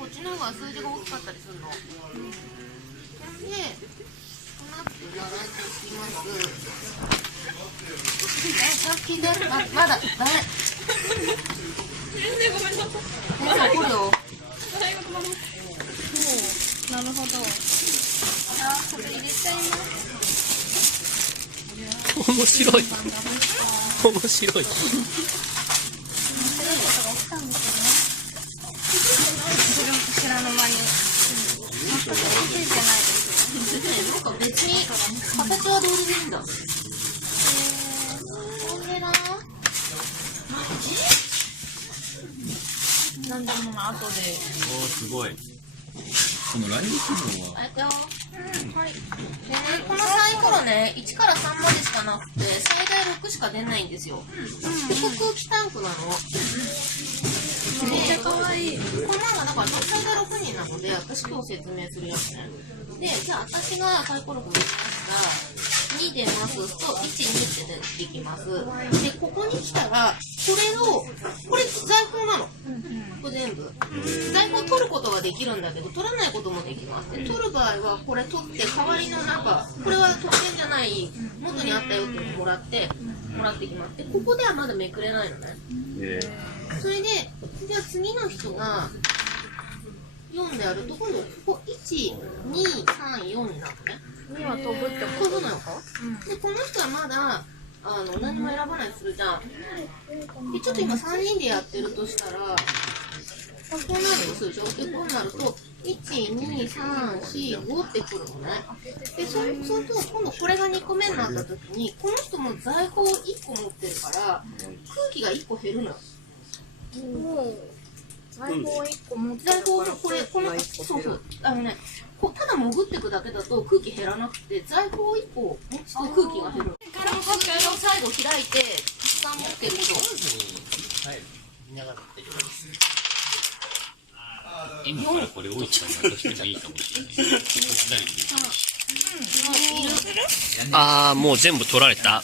こっちの方が数字が大きかったりするの。で、この後いただいてきます。え、さっきで、ま、まだ、ダメ。先生ごめんなさい。先生怒るよ。最後のままなるほどじゃあ、これ入れちゃい。ます。面白い。面白い知らぬ間に全くついてないですでね、なんか別に、形はどうでもいいんだ。えー、これな。なんでも後でおーすごいこのライブ機能は？はい。でね、このサイコロね、1から3までしかなくて、最大6しか出ないんですよ。で、ここ空気タンクなの。めっちゃ可愛いこのままだから最大6人なので、私今日説明するやつね。で、じゃあ私がサイコロ振りました。2出ますと、1、2って出てきます。で、ここに来たら、これを、これ財宝なの。これ全部。財宝取ることができるんだけど、取らないこともできます。で、取る場合は、これ取って、代わりのなんか、これは特典じゃない、元にあったよっていうのをもらって、もらってきます。で、ここではまだめくれないのね。えそれで、じゃあ次の人が4であると、今度ここ1、2、3、4になるのね。には飛ぶってこと？なのか、で、この人はまだ、あの、何も選ばないとするじゃん。で、ちょっと今3人でやってるとしたら、こうなるとするでしょで、こうなると、1、2、3、4、5ってくるのね。で、そうすると、今度これが2個目になった時に、この人も財宝1個持ってるから、空気が1個減るのう財宝一個持ってる財から宝これこのそうそう。あのねこうただ潜っていくだけだと空気減らなくて財宝1個持つと空気が減る。この空気を最後開いてたくさん持ってる人今からこれ置いちゃう。としてもいいかもしれないああもう全部取られた